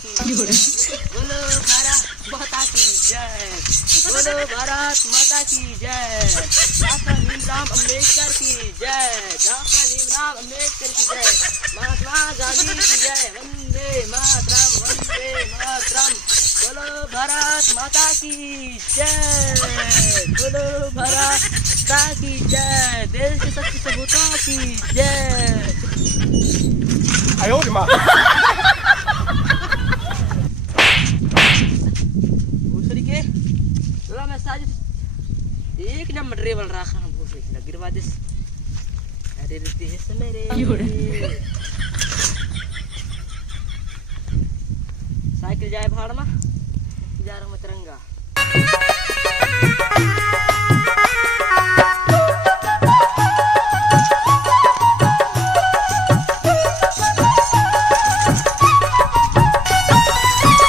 की बोलो भारत माता की जय। बोलो भारत माता की जय। डॉक्टर भीमराव अम्बेडकर की जय। डॉक्टर भीमराव अम्बेडकर की जय। महात्मा गांधी की जय। वंदे मातरम, वंदे मातरम। बोलो भारत माता की जय। बोलो भारत माता की जय। देश के सच्चे सपूतों की जय। 哎呦我的妈！ भूसड़ी के थोड़ा मैं साज एक नंबर ड्रेवल रखा हूँ भूसड़ी ना गिरवा दे। अरे देश मेरे साइकिल जाए भाड़ में जा रहा हूँ मैं तिरंगा।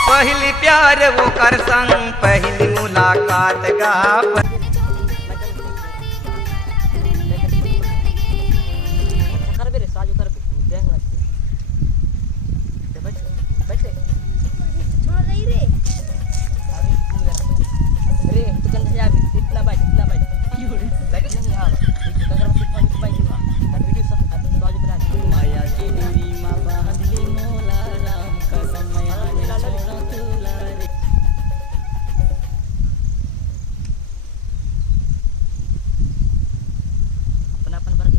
पहली प्यार वो कर संग पहली मुलाकात गा कर बे रे साजू कर बे देख ना बैठ बैठ छोड़ रही रे। अरे तू कंधा जा इतना बैठ बैठ नहीं आ अगर हम कुछ बैठ ना वीडियो सब साजू बना माया की दूरी मां बांधली मोला राम कसम मैं छोड़ा तुला रे। अपना अपन भर के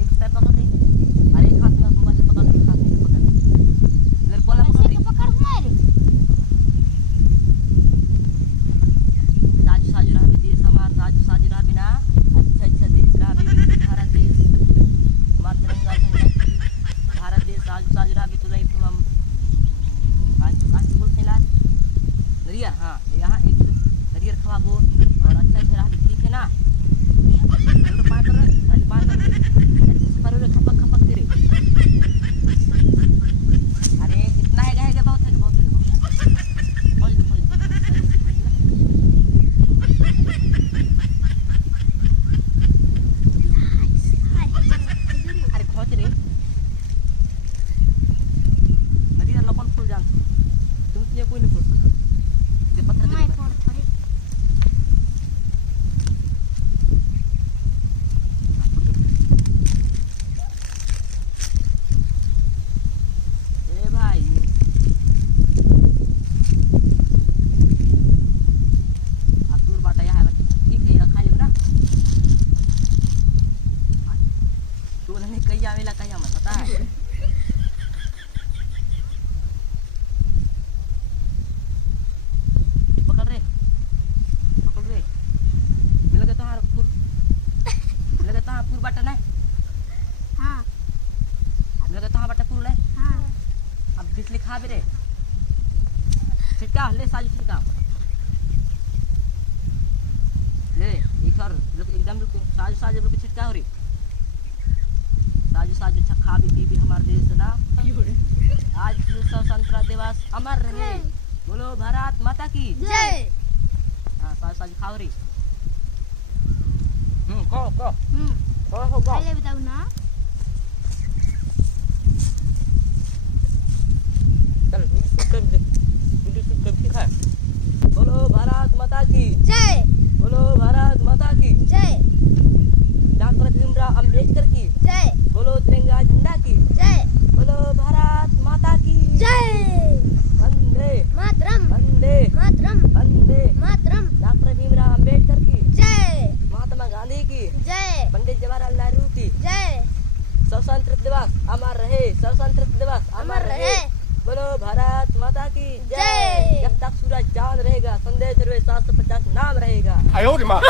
एक स्टेप पकड़ रही। अरे एक हाथ में मोबाइल पकड़ रही, एक हाथ में पकड़ इधर बोला पकड़ रही। पकड़ मारे साजू साजू रहा भी देश हमार। साजू साजू रहा बिना अच्छा अच्छा देश रहा भी भारत देश हमार तिरंगा झंडा की भारत देश। साजू साजू रहा भी तुलाई हम कांच बोलते लाल नरियर। हाँ यहाँ एक नरियर खवाबो और अच्छा अच्छा रहा भी ठीक है ना। पाँच पर आज पाँच पर खपक खपक तेरे। अरे इतना है गए बहुत है बहुत है बहुत है अरे खोज रे नरियर लपन फूल जान तुम ये कोई नहीं फूल सकता ये पत्थर मैं दे फोड़ थोड़ी ए भाई अब दूर बाटा यहाँ है ठीक है खा लो ना। तू नहीं कहीं आवेला कहीं मत पता है। पकड़ रे मिल गया तो हार पूर मिल गया तो हाँ पूर बाटा नहीं हाँ मिल गया तो हाँ बाटा पूर ले। हाँ अब बिजली खा भी रे छिटका ले साजू छिटका ले एक और रुक एकदम रुक साजू साजू रुक छिटका हो रही। साजू साजू खा भी पी भी हमारे देश ना। आज स्वतंत्रता दिवस अमर रहे। बोलो भारत माता की जय। हाँ साजू साजू खा रही। को पहले बताओ ना। चल वीडियो दिखा। बोलो भारत माता की जय। बोलो भारत माता की जय। डॉक्टर भीमराव अम्बेडकर की जय। बोलो तिरंगा झंडा की जय। बोलो भारत माता की जय। वंदे मातरम, वंदे मातरम, वंदे मातरम। डॉक्टर भीमराव अम्बेडकर की जय। महात्मा गांधी की जय। पंडित जवाहरलाल नेहरू की जय। स्वतंत्रता दिवस अमर रहे। स्वतंत्रता दिवस अमर रहे। बोलो भारत माता की जय। जब तक सूरज चांद रहेगा संदेश 750 नाम रहेगा। 哎呦我的妈！